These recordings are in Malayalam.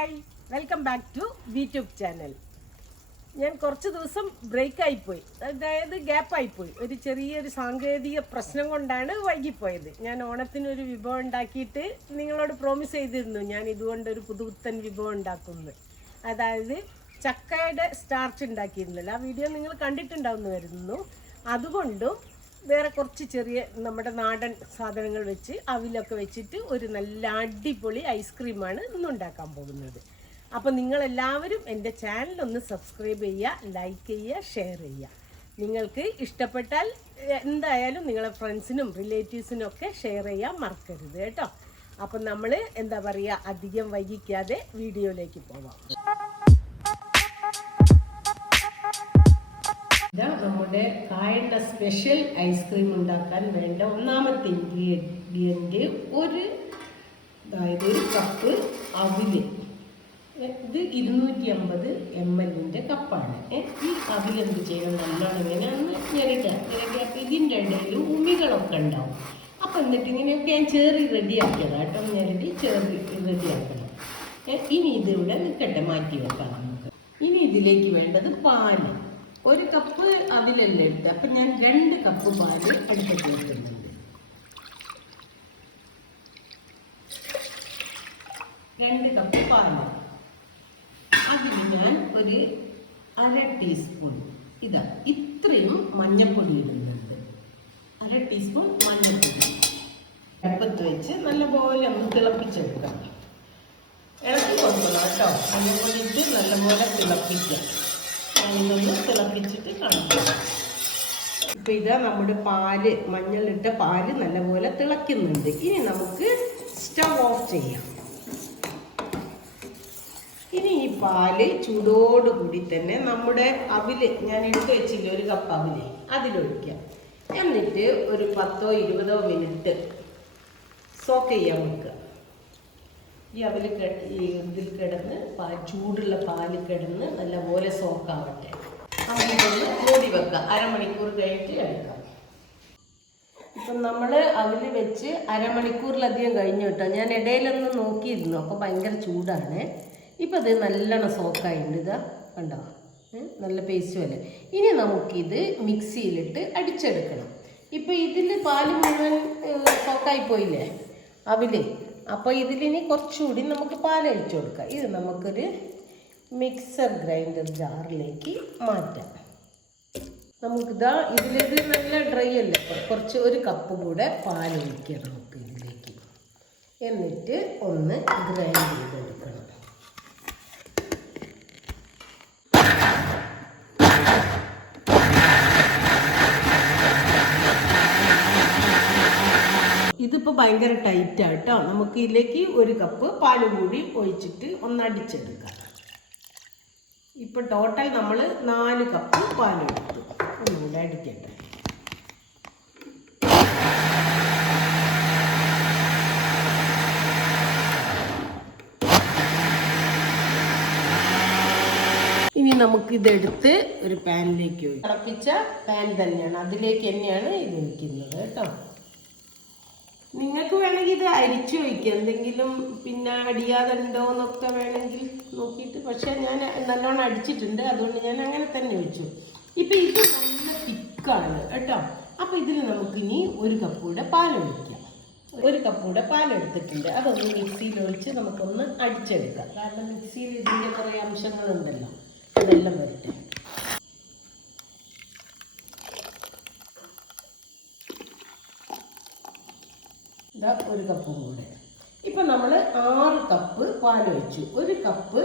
Hi welcome back to YouTube channel. ഞാൻ കുറച്ച് ദിവസം ബ്രേക്കായിപ്പോയി, അതായത് ഗ്യാപ്പായിപ്പോയി. ഒരു ചെറിയൊരു സാങ്കേതിക പ്രശ്നം കൊണ്ടാണ് വൈകിപ്പോയത്. ഞാൻ ഓണത്തിനൊരു വിഭവം ഉണ്ടാക്കിയിട്ട് നിങ്ങളോട് പ്രോമിസ് ചെയ്തിരുന്നു, ഞാൻ ഇതുകൊണ്ടൊരു പുതുപുത്തൻ വിഭവം ഉണ്ടാക്കുന്നത്. അതായത് ചക്കയുടെ സ്റ്റാർച്ച് ഉണ്ടാക്കിയിരുന്നല്ലോ, ആ വീഡിയോ നിങ്ങൾ കണ്ടിട്ടുണ്ടാവുമെന്ന് കരുതുന്നു. അതുകൊണ്ടും വേറെ കുറച്ച് ചെറിയ നമ്മുടെ നാടൻ സാധനങ്ങൾ വെച്ച് അവിലൊക്കെ വെച്ചിട്ട് ഒരു നല്ല അടിപൊളി ഐസ്ക്രീമാണ് ഇന്ന് ഉണ്ടാക്കാൻ പോകുന്നത്. അപ്പോൾ നിങ്ങളെല്ലാവരും എൻ്റെ ചാനലൊന്ന് സബ്സ്ക്രൈബ് ചെയ്യുക, ലൈക്ക് ചെയ്യുക, ഷെയർ ചെയ്യുക. നിങ്ങൾക്ക് ഇഷ്ടപ്പെട്ടാൽ എന്തായാലും നിങ്ങളെ ഫ്രണ്ട്സിനും റിലേറ്റീവ്സിനും ഒക്കെ ഷെയർ ചെയ്യാൻ മറക്കരുത് കേട്ടോ. അപ്പം നമ്മൾ എന്താ പറയുക, അധികം വൈകിക്കാതെ വീഡിയോയിലേക്ക് പോവാം. ഇതാ നമ്മുടെ കായണ്ണ സ്പെഷ്യൽ ഐസ്ക്രീം ഉണ്ടാക്കാൻ വേണ്ട ഒന്നാമത്തെ ഇൻഗ്രീഡിയൻറ്റ് അതായത് ഒരു കപ്പ് അവില്. ഇത് 250 ml കപ്പാണ്. ഈ അവിൽ എന്ത് ചെയ്യണം, നല്ലോണം ഇങ്ങനെ ഒന്ന് ഞെരക്കാം. ഇതിൻ്റെ ഇടയിൽ ഉമികളൊക്കെ ഉണ്ടാവും. അപ്പം എന്നിട്ട് ഇങ്ങനെയൊക്കെ ഞാൻ ചേറി റെഡിയാക്കിയതാണ് കേട്ടോ. ഞെരടി ചേറി റെഡിയാക്കണം. ഇനി ഇതിവിടെ നിൽക്കട്ടെ, മാറ്റി വെക്കാം നമുക്ക്. ഇനി ഇതിലേക്ക് വേണ്ടത് പാല്. ഒരു കപ്പ് അവിലല്ലേ ഇട്ട്, അപ്പം ഞാൻ 2 കപ്പ് പാല് അടുപ്പത്ത് വെക്കുന്നുണ്ട്. 2 കപ്പ് പാല്. അതിൽ ഞാൻ ഒരു 1/2 ടീസ്പൂൺ ഇത്രയും മഞ്ഞൾപ്പൊടി ഇടുന്നുണ്ട്. 1/2 ടീസ്പൂൺ മഞ്ഞൾപ്പൊടി അടുപ്പത്ത് വെച്ച് നല്ലപോലെ ഒന്ന് തിളപ്പിച്ചെടുക്കാം. ഇളക്കി കൊടുക്കണം കേട്ടോ. മഞ്ഞൾപ്പൊടി ഇട്ട് നല്ലപോലെ തിളപ്പിക്കാം. ഞാനിതൊന്ന് തിളപ്പിച്ചിട്ട് കാണിക്കാം. ഇപ്പം ഇതാ നമ്മുടെ പാല്, മഞ്ഞളിട്ട പാല് നല്ലപോലെ തിളയ്ക്കുന്നുണ്ട്. ഇനി നമുക്ക് സ്റ്റവ് ഓഫ് ചെയ്യാം. ഇനി ഈ പാല് ചൂടോടുകൂടി തന്നെ നമ്മുടെ അവില്, ഞാൻ എടുത്ത് വെച്ചില്ല ഒരു കപ്പ് അവില്, അതിലൊഴിക്കാം. എന്നിട്ട് ഒരു 10-20 മിനിറ്റ് സോക്ക് ചെയ്യാൻ വെക്കുക. ഈ അവിൽ ഇതിൽ കിടന്ന് ചൂടുള്ള പാല് കിടന്ന് നല്ലപോലെ സോക്കാവട്ടെ. അവിലൊന്ന് മൂടി വെക്കാം. 1/2 മണിക്കൂർ കഴിഞ്ഞിട്ട് എടുക്കാം. ഇപ്പം നമ്മൾ അവിൽ വെച്ച് 1/2 മണിക്കൂറിലധികം കഴിഞ്ഞു കേട്ടോ. ഞാൻ ഇടയിലൊന്ന് നോക്കിയിരുന്നു, അപ്പോൾ ഭയങ്കര ചൂടാണ്. ഇപ്പം ഇത് നല്ലോണം സോക്കായിട്ടുണ്ട്. ഇതാ കണ്ടോ, നല്ല പേസ്റ്റ് പോലെ. ഇനി നമുക്കിത് മിക്സിയിലിട്ട് അടിച്ചെടുക്കണം. ഇപ്പം ഇതിൽ പാല് മുഴുവൻ സോക്കായി പോയില്ലേ അവില്. അപ്പോൾ ഇതിലിനി കുറച്ചുകൂടി നമുക്ക് പാലൊഴിച്ചു കൊടുക്കാം. ഇത് നമുക്കൊരു മിക്സർ ഗ്രൈൻഡർ ജാറിലേക്ക് മാറ്റാം. നമുക്കിതാ ഇതിലിത് നല്ല ഡ്രൈ അല്ലേ, കുറച്ച് 1 കപ്പ് കൂടെ പാലൊഴിക്കാം നമുക്ക് ഇതിലേക്ക്. എന്നിട്ട് ഒന്ന് ഗ്രൈൻഡ് ചെയ്തെടുക്കണം. ഇതിപ്പോൾ ഭയങ്കര ടൈറ്റാണ് കേട്ടോ. നമുക്ക് ഇതിലേക്ക് 1 കപ്പ് പാലും കൂടി ഒഴിച്ചിട്ട് ഒന്ന് അടിച്ചെടുക്കാം. ഇപ്പോൾ ടോട്ടൽ നമ്മൾ 4 കപ്പ് പാലെടുത്തു. ഒന്നുകൂടെ അടിക്കട്ടെ. ഇനി നമുക്കിതെടുത്ത് ഒരു പാനിലേക്ക് ഒഴിക്കാം. തിളപ്പിച്ച പാൻ തന്നെയാണ്, അതിലേക്ക് തന്നെയാണ് ഇത് ഒഴിക്കുന്നത് കേട്ടോ. നിങ്ങൾക്ക് വേണമെങ്കിൽ ഇത് അരിച്ചു വയ്ക്കുക, എന്തെങ്കിലും പിന്നെ അടിയാതെ ഉണ്ടോ എന്നൊക്കെ വേണമെങ്കിൽ നോക്കിയിട്ട്. പക്ഷേ ഞാൻ നല്ലോണം അടിച്ചിട്ടുണ്ട്, അതുകൊണ്ട് ഞാൻ അങ്ങനെ തന്നെ വെച്ചു. ഇപ്പം ഇത് നല്ല തിക്കാണ് കേട്ടോ. അപ്പോൾ ഇതിൽ നമുക്കിനി 1 കപ്പ് കൂടെ പാലൊഴിക്കാം. 1 കപ്പ് കൂടെ പാലെടുത്തിട്ടുണ്ട്. അതൊന്ന് മിക്സിയിൽ ഒഴിച്ച് നമുക്കൊന്ന് അടിച്ചെടുക്കാം. കാരണം മിക്സിയിൽ ഇതിൻ്റെ കുറേ അംശങ്ങളുണ്ടല്ലോ, അതെല്ലാം വരട്ടെ. ഇതാ 1 കപ്പും കൂടെ. ഇപ്പം നമ്മൾ 6 കപ്പ് പാലൊഴിച്ചു. 1 കപ്പ്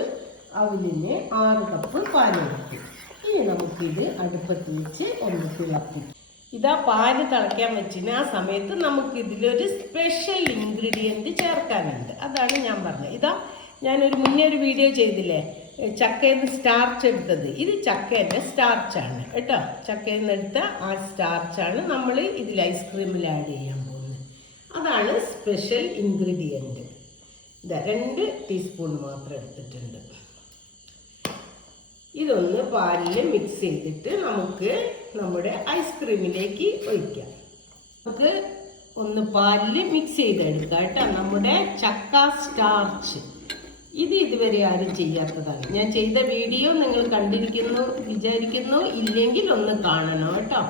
അവിലിന് 6 കപ്പ് പാലൊഴിച്ചു. ഇനി നമുക്കിത് അടുപ്പത്ത് വെച്ച് ഒന്ന് തിളപ്പിക്കും. ഇതാ പാല് തിളയ്ക്കാൻ വെച്ചിന്. ആ സമയത്ത് നമുക്ക് ഇതിലൊരു സ്പെഷ്യൽ ഇൻഗ്രീഡിയൻറ്റ് ചേർക്കാനുണ്ട്. അതാണ് ഞാൻ പറഞ്ഞത്. ഇതാ ഞാനൊരു മുന്നേ ഒരു വീഡിയോ ചെയ്തില്ലേ, ചക്കയിൽ നിന്ന് സ്റ്റാർച്ച് എടുത്തത്. ഇത് ചക്കേൻ്റെ സ്റ്റാർച്ചാണ് കേട്ടോ. ചക്കയിൽ നിന്ന് എടുത്ത ആ സ്റ്റാർച്ചാണ് നമ്മൾ ഇതിൽ ഐസ്ക്രീമിൽ ആഡ് ചെയ്യാൻ പോകുന്നത്. അതാണ് സ്പെഷ്യൽ ഇൻഗ്രീഡിയൻറ്റ്. ഇതാ 2 ടീസ്പൂൺ മാത്രം എടുത്തിട്ടുണ്ട്. ഇതൊന്ന് പാലിൽ മിക്സ് ചെയ്തിട്ട് നമുക്ക് നമ്മുടെ ഐസ്ക്രീമിലേക്ക് ഒഴിക്കാം. നമുക്ക് ഒന്ന് പാലിൽ മിക്സ് ചെയ്തെടുക്കാം കേട്ടോ. നമ്മുടെ ചക്ക സ്റ്റാർച്ച് ഇത് ഇതുവരെ ആരും ചെയ്യാത്തതാണ്. ഞാൻ ചെയ്ത വീഡിയോ നിങ്ങൾ കണ്ടിരിക്കുന്നു വിചാരിക്കുന്നു. ഇല്ലെങ്കിൽ ഒന്ന് കാണണം കേട്ടോ.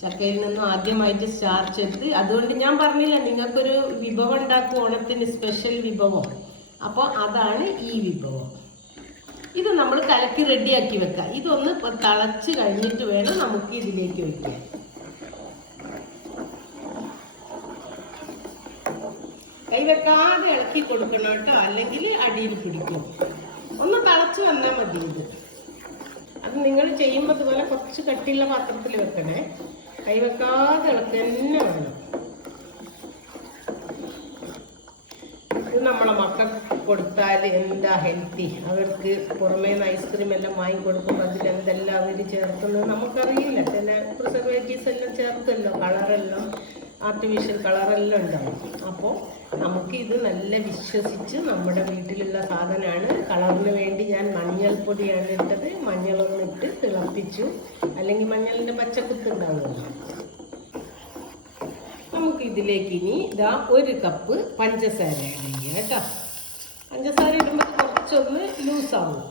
ചക്കയിൽ നിന്നും ആദ്യമായിട്ട് സ്റ്റാർച്ച് എടുത്ത്, അതുകൊണ്ട് ഞാൻ പറഞ്ഞില്ല നിങ്ങൾക്കൊരു വിഭവം ഉണ്ടാക്കും, ഓണത്തിന് സ്പെഷ്യൽ വിഭവം. അപ്പോൾ അതാണ് ഈ വിഭവം. ഇത് നമ്മൾ കലക്കി റെഡിയാക്കി വെക്കാം. ഇതൊന്ന് തിളച്ച് കഴിഞ്ഞിട്ട് വേണം നമുക്ക് ഇതിലേക്ക് ഒഴിക്കാൻ. കൈവെക്കാതെ ഇളക്കി കൊടുക്കണം കേട്ടോ, അല്ലെങ്കിൽ അടിയിൽ പിടിക്കും. ഒന്ന് തിളച്ച് വന്നാൽ മതി ഇത്. അത് നിങ്ങൾ ചെയ്യുമ്പോൾ അതുപോലെ കുറച്ച് കട്ടിയുള്ള പാത്രത്തിൽ വെക്കണേ. കൈവെക്കാതെ ഇളക്കുക തന്നെ വേണം. ഇത് നമ്മളെ മക്കൾക്ക് കൊടുത്താൽ എന്താ ഹെൽത്തി. അവർക്ക് പുറമേ നിന്ന് ഐസ്ക്രീം എല്ലാം വാങ്ങിക്കൊടുക്കുമ്പോൾ അതിലെന്തെല്ലാം അവർ ചേർക്കുന്നത് നമുക്കറിയില്ല. ചില പ്രിസർവേറ്റീവ്സ് എല്ലാം ചേർത്തല്ലോ, കളറെല്ലാം ആർട്ടിഫിഷ്യൽ കളറെല്ലാം ഉണ്ടാവും. അപ്പോൾ നമുക്ക് ഇത് നല്ല വിശ്വസിച്ച് നമ്മുടെ വീട്ടിലുള്ള സാധനമാണ്. കളറിന് വേണ്ടി ഞാൻ മഞ്ഞൾപ്പൊടിയാണ് ഇട്ടത്. മഞ്ഞളൊന്നിട്ട് തിളപ്പിച്ചു, അല്ലെങ്കിൽ മഞ്ഞളിൻ്റെ പച്ചക്കുത്ത് ഉണ്ടാവുമല്ലോ. നമുക്ക് ഇതിലേക്ക് ഇനി ഇതാ 1 കപ്പ് പഞ്ചസാര ആഡ് ചെയ്യുക കേട്ടോ. പഞ്ചസാര ഇടുമ്പോൾ കുറച്ചൊന്ന് ലൂസാവും.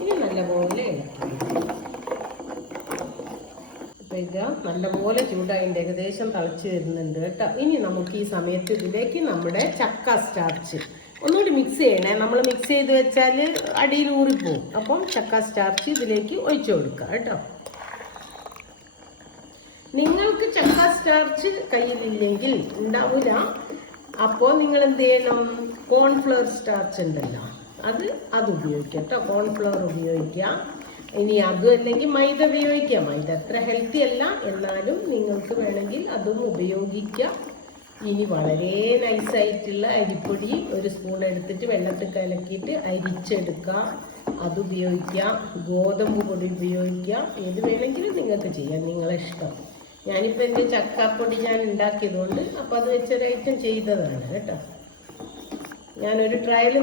ഇനി നല്ലപോലെ ഇളക്കി. അപ്പം ഇത് നല്ലപോലെ ചൂടായിട്ട് ഏകദേശം തിളച്ച് വരുന്നുണ്ട് കേട്ടോ. ഇനി നമുക്ക് ഈ സമയത്ത് ഇതിലേക്ക് നമ്മുടെ ചക്ക സ്റ്റാർച്ച് ഒന്നുകൂടി മിക്സ് ചെയ്യണേ. നമ്മൾ മിക്സ് ചെയ്ത് വെച്ചാൽ അടിയിൽ ഊറിപ്പോവും. അപ്പം ചക്ക സ്റ്റാർച്ച് ഇതിലേക്ക് ഒഴിച്ചു കൊടുക്കുക കേട്ടോ. നിങ്ങൾക്ക് ചക്ക സ്റ്റാർച്ച് കയ്യിലില്ലെങ്കിൽ ഉണ്ടാവില്ല, അപ്പോൾ നിങ്ങൾ എന്ത് ചെയ്യണം, കോൺഫ്ലവർ സ്റ്റാർച്ച് ഉണ്ടല്ലോ, അത് ഉപയോഗിക്കാം കേട്ടോ. കോൺഫ്ലവർ ഉപയോഗിക്കാം. ഇനി അതും അല്ലെങ്കിൽ മൈദ ഉപയോഗിക്കാം. മൈദ അത്ര ഹെൽത്തി അല്ല, എന്നാലും നിങ്ങൾക്ക് വേണമെങ്കിൽ അതും ഉപയോഗിക്കാം. ഇനി വളരെ നൈസായിട്ടുള്ള അരിപ്പൊടി 1 സ്പൂൺ എടുത്തിട്ട് വെള്ളത്തിൽ കലക്കിയിട്ട് അരിച്ചെടുക്കാം. അത് ഉപയോഗിക്കാം. ഗോതമ്പ് പൊടി ഉപയോഗിക്കാം. ഏത് വേണമെങ്കിലും നിങ്ങൾക്ക് ചെയ്യാം, നിങ്ങളെ ഇഷ്ടം. ഞാനിപ്പോൾ എൻ്റെ ചക്കാപ്പൊടി ഞാൻ ഉണ്ടാക്കിയതുകൊണ്ട് അപ്പോൾ അത് വെച്ചൊരു ഐറ്റം ചെയ്തതാണ് കേട്ടോ. ഞാനൊരു ട്രയൽ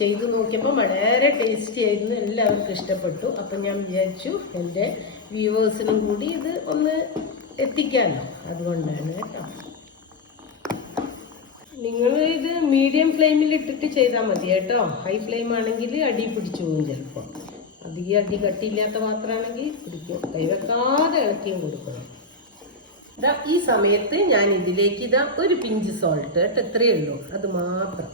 ചെയ്ത് നോക്കിയപ്പോൾ വളരെ ടേസ്റ്റി ആയിരുന്നു, എല്ലാവർക്കും ഇഷ്ടപ്പെട്ടു. അപ്പം ഞാൻ വിചാരിച്ചു എൻ്റെ വ്യൂവേഴ്സിനും കൂടി ഇത് ഒന്ന് എത്തിക്കാമല്ലോ, അതുകൊണ്ടാണ് കേട്ടോ. നിങ്ങൾ ഇത് മീഡിയം ഫ്ലെയിമിൽ ഇട്ടിട്ട് ചെയ്താൽ മതി കേട്ടോ. ഹൈ ഫ്ലെയിം ആണെങ്കിൽ അടി പിടിച്ചു പോകും ചിലപ്പോൾ. അധികം അടി കട്ടിയില്ലാത്ത പാത്രമാണെങ്കിൽ പിടിക്കും. കൈവെക്കാതെ ഇളക്കിയും കൊടുക്കണം. ഇതാ ഈ സമയത്ത് ഞാൻ ഇതിലേക്ക് 1 പിഞ്ച് സോൾട്ട് കേട്ടോ, ഇത്രയേ ഉള്ളൂ. അത് മാത്രം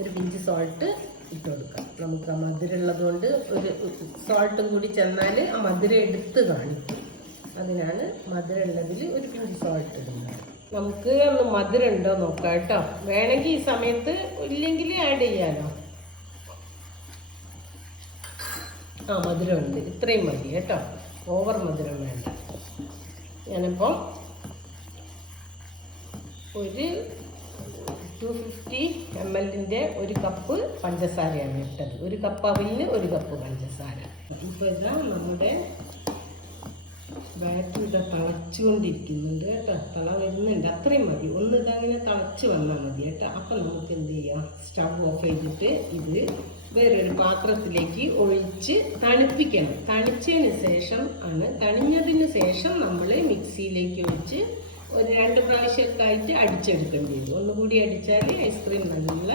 1 പിഞ്ച് സോൾട്ട് ഇട്ട് കൊടുക്കാം. നമുക്ക് ആ മധുരം ഉള്ളതുകൊണ്ട് ഒരു സോൾട്ടും കൂടി ചെന്നാൽ ആ മധുരം എടുത്ത് കാണിക്കും. അതിനാണ് മധുരം ഉള്ളതിൽ 1 പിഞ്ച് സോൾട്ട് ഇടുന്നത്. നമുക്ക് ഒന്ന് മധുരം ഉണ്ടോ നോക്കാം കേട്ടോ. വേണമെങ്കിൽ ഈ സമയത്ത്, ഇല്ലെങ്കിൽ ആഡ് ചെയ്യാലോ. ആ മധുരം ഉണ്ട്, ഇത്രയും മതി കേട്ടോ, ഓവർ മധുരം വേണ്ട. ഞാനിപ്പം ഒരു 250 ml 1 കപ്പ് പഞ്ചസാരയാണ് ഇട്ടത്. 1 കപ്പ് അവിലിന് 1 കപ്പ് പഞ്ചസാര. ഇപ്പോൾ ഇതാ നമ്മുടെ ബാറ്ററി തിളച്ചുകൊണ്ടിരിക്കുന്നുണ്ട് കേട്ടോ. തിള വരുന്നുണ്ട്, അത്രയും മതി. ഒന്ന് ഇതങ്ങനെ തിളച്ച് വന്നാൽ മതി കേട്ടോ. അപ്പം നമുക്ക് എന്ത് ചെയ്യാം, സ്റ്റവ് ഓഫ് ചെയ്തിട്ട് ഇത് വേറൊരു പാത്രത്തിലേക്ക് ഒഴിച്ച് തണുപ്പിക്കണം. തണിഞ്ഞതിന് ശേഷം നമ്മൾ മിക്സിയിലേക്ക് ഒഴിച്ച് ഒരു 2 പ്രാവശ്യമൊക്കെ ആയിട്ട് അടിച്ചെടുക്കേണ്ടി വരും. ഒന്നുകൂടി അടിച്ചാൽ ഐസ്ക്രീം നല്ല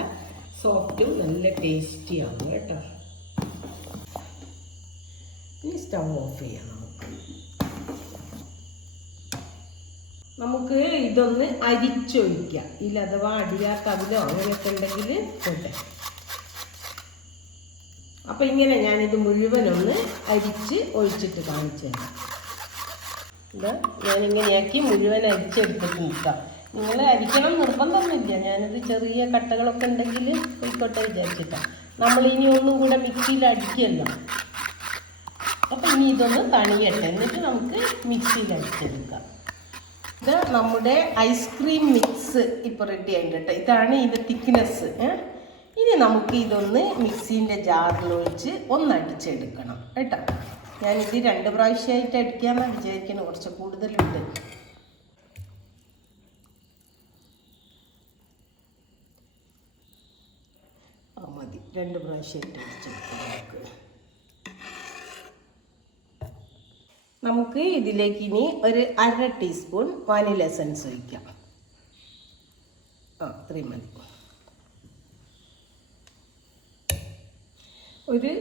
സോഫ്റ്റും നല്ല ടേസ്റ്റി ആവും കേട്ടോ. ഇനി സ്റ്റവ് ഓഫ് ചെയ്യണം. നമുക്ക് ഇതൊന്ന് അരിച്ചൊഴിക്കാം. ഇതിൽ അഥവാ അടിയാത്ത അവിലോ അങ്ങനെയൊക്കെ ഉണ്ടെങ്കിൽ പോട്ടെ. അപ്പം ഇങ്ങനെ ഞാനിത് മുഴുവനൊന്ന് അരിച്ച് ഒഴിച്ചിട്ട് കാണിച്ചു തരാം. ഇത് ഞാനിങ്ങനെയാക്കി മുഴുവൻ അരിച്ചെടുത്തിട്ട് നിൽക്കാം. നിങ്ങൾ അരിക്കണം നിർബന്ധമൊന്നുമില്ല. ഞാനിത് ചെറിയ കട്ടകളൊക്കെ ഉണ്ടെങ്കിൽ പോയിക്കോട്ടെ വിചാരിച്ചിട്ടാണ്. നമ്മളിനി ഒന്നും കൂടെ മിക്സിയിൽ അടിക്കുമല്ലോ. അപ്പം ഇനി ഇതൊന്ന് തണിയട്ടെ, എന്നിട്ട് നമുക്ക് മിക്സിയിൽ അടിച്ചെടുക്കാം. ഇത് നമ്മുടെ ഐസ്ക്രീം മിക്സ് ഇപ്പോൾ റെഡി ആയിട്ട് കേട്ടോ. ഇതാണ് ഇത് തിക്നെസ്. ഇനി നമുക്ക് ഇതൊന്ന് മിക്സീൻ്റെ ജാറിലൊഴിച്ച് ഒന്ന് അടിച്ചെടുക്കണം കേട്ടോ. ഞാനിത് 2 പ്രാവശ്യമായിട്ട് അടിക്കാമെന്നാണ് വിചാരിക്കുന്നത്, കുറച്ച് കൂടുതലുണ്ട്. മതി, 2 പ്രാവശ്യമായിട്ട് അടിച്ചെടുക്കാം. നമുക്ക് ഇതിലേക്ക് ഇനി ഒരു 1/2 ടീസ്പൂൺ വാനില എസൻസ് ഒഴിക്കാം. അത്രയും മതി.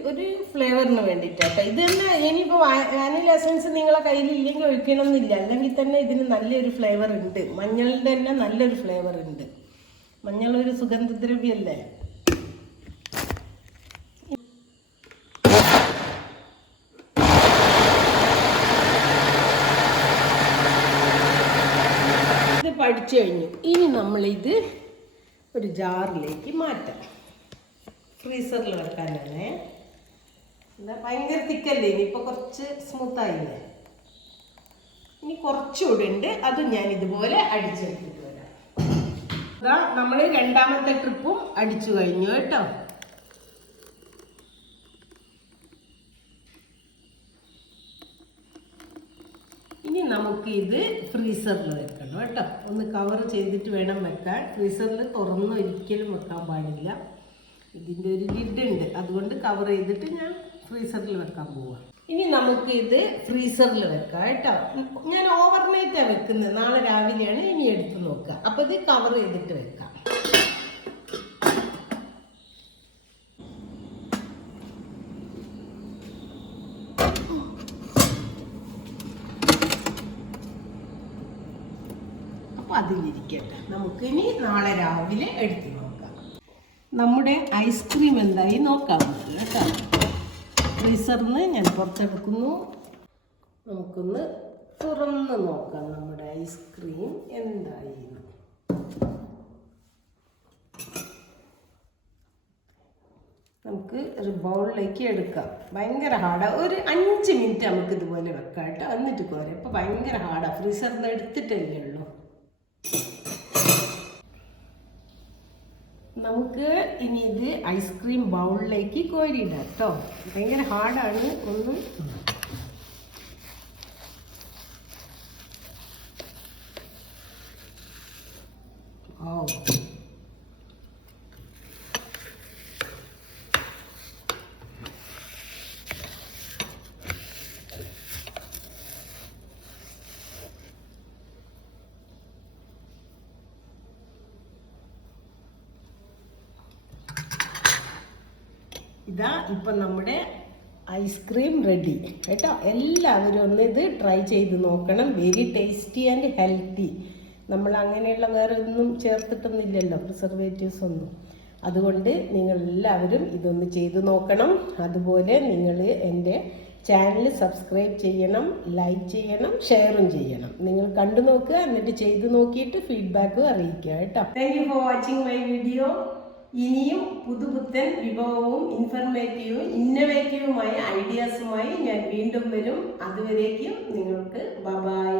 ഒരു ഫ്ലേവറിന് വേണ്ടിയിട്ടാട്ടോ. ഇത് തന്നെ ഇനിയിപ്പോൾ വാനില എസൻസ് നിങ്ങളെ കയ്യിലില്ലെങ്കിൽ ഒഴിക്കണമെന്നില്ല, അല്ലെങ്കിൽ തന്നെ ഇതിന് നല്ലൊരു ഫ്ലേവർ ഉണ്ട്. മഞ്ഞളിൻ്റെ തന്നെ നല്ലൊരു ഫ്ലേവർ ഉണ്ട്. മഞ്ഞൾ ഒരു സുഗന്ധദ്രവ്യമല്ലേ. ഇത് പഠിച്ചു കഴിഞ്ഞു. ഇനി നമ്മളിത് ഒരു ജാറിലേക്ക് മാറ്റാം. ഫ്രീസറിൽ വെക്കാനാണ്. എന്താ ഭയങ്കര തിക്കല്ലേ, ഇനിയിപ്പോൾ കുറച്ച് സ്മൂത്തായില്ലേ. ഇനി കുറച്ചുകൂടെ ഉണ്ട്, അത് ഞാൻ ഇതുപോലെ അടിച്ചെടുത്തിട്ട് വരാം. അതാ നമ്മൾ രണ്ടാമത്തെ ട്രിപ്പും അടിച്ചു കഴിഞ്ഞു കേട്ടോ. ഇനി നമുക്ക് ഇത് ഫ്രീസറിൽ വെക്കണം കേട്ടോ. ഒന്ന് കവർ ചെയ്തിട്ട് വേണം വെക്കാൻ. ഫ്രീസറിൽ തുറന്ന് ഒരിക്കലും വെക്കാൻ പാടില്ല. ഇതിൻ്റെ ഒരു ലിഡ് ഉണ്ട്, അതുകൊണ്ട് കവർ ചെയ്തിട്ട് ഞാൻ ഫ്രീസറിൽ വെക്കാൻ പോവാം. ഇനി നമുക്ക് ഇത് ഫ്രീസറിൽ വെക്കാം കേട്ടോ. ഞാൻ ഓവർനൈറ്റാണ് വെക്കുന്നത്, നാളെ രാവിലെയാണ് ഇനി എടുത്ത് നോക്കുക. അപ്പോൾ ഇത് കവർ ചെയ്തിട്ട് വെക്കാം. അപ്പോൾ അതിലിരിക്കട്ടെ. നമുക്കിനി നാളെ രാവിലെ എടുത്ത് നോക്കാം. നമ്മുടെ ഐസ്ക്രീം എന്തായി നോക്കാം കേട്ടോ. ഫ്രീസറിൽ നിന്ന് ഞാൻ പുറത്തെടുക്കുന്നു. നമുക്കൊന്ന് തുറന്ന് നോക്കാം നമ്മുടെ ഐസ്ക്രീം എന്തായി. നമുക്ക് ഒരു ബൗളിലേക്ക് എടുക്കാം. ഭയങ്കര ഹാർഡാണ്. ഒരു 5 മിനിറ്റ് നമുക്ക് ഇതുപോലെ വെക്കാം കേട്ടോ, എന്നിട്ട് കോരാം. ഇപ്പോൾ ഭയങ്കര ഹാർഡാണ്, ഫ്രീസറിൽ നിന്ന് എടുത്തിട്ടല്ലേ ഉള്ളൂ. നമുക്ക് ഇനി ഇത് ഐസ്ക്രീം ബൗളിലേക്ക് കോരിയിടാം കേട്ടോ. ഭയങ്കര ഹാർഡാണ്. ഒന്നും ഇതാ ഇപ്പം നമ്മുടെ ഐസ്ക്രീം റെഡി കേട്ടോ. എല്ലാവരും ഒന്ന് ഇത് ട്രൈ ചെയ്ത് നോക്കണം. Very tasty and healthy. നമ്മൾ അങ്ങനെയുള്ള വേറെ ഒന്നും ചേർത്തിട്ടൊന്നുമില്ലല്ലോ, പ്രിസർവേറ്റീവ്സ് ഒന്നും. അതുകൊണ്ട് നിങ്ങളെല്ലാവരും ഇതൊന്ന് ചെയ്ത് നോക്കണം. അതുപോലെ നിങ്ങൾ എൻ്റെ ചാനൽ സബ്സ്ക്രൈബ് ചെയ്യണം, ലൈക്ക് ചെയ്യണം, ഷെയറും ചെയ്യണം. നിങ്ങൾ കണ്ടു നോക്കുക, എന്നിട്ട് ചെയ്ത് നോക്കിയിട്ട് ഫീഡ്ബാക്കും അറിയിക്കുക കേട്ടോ. Thank you for watching my video. ഇനിയും പുതുപുത്തൻ വിഭവവും ഇൻഫർമേറ്റീവും ഇന്നോവേറ്റീവുമായ ഐഡിയാസുമായി ഞാൻ വീണ്ടും വരും. അതുവരേക്കും നിങ്ങൾക്ക് ബൈ.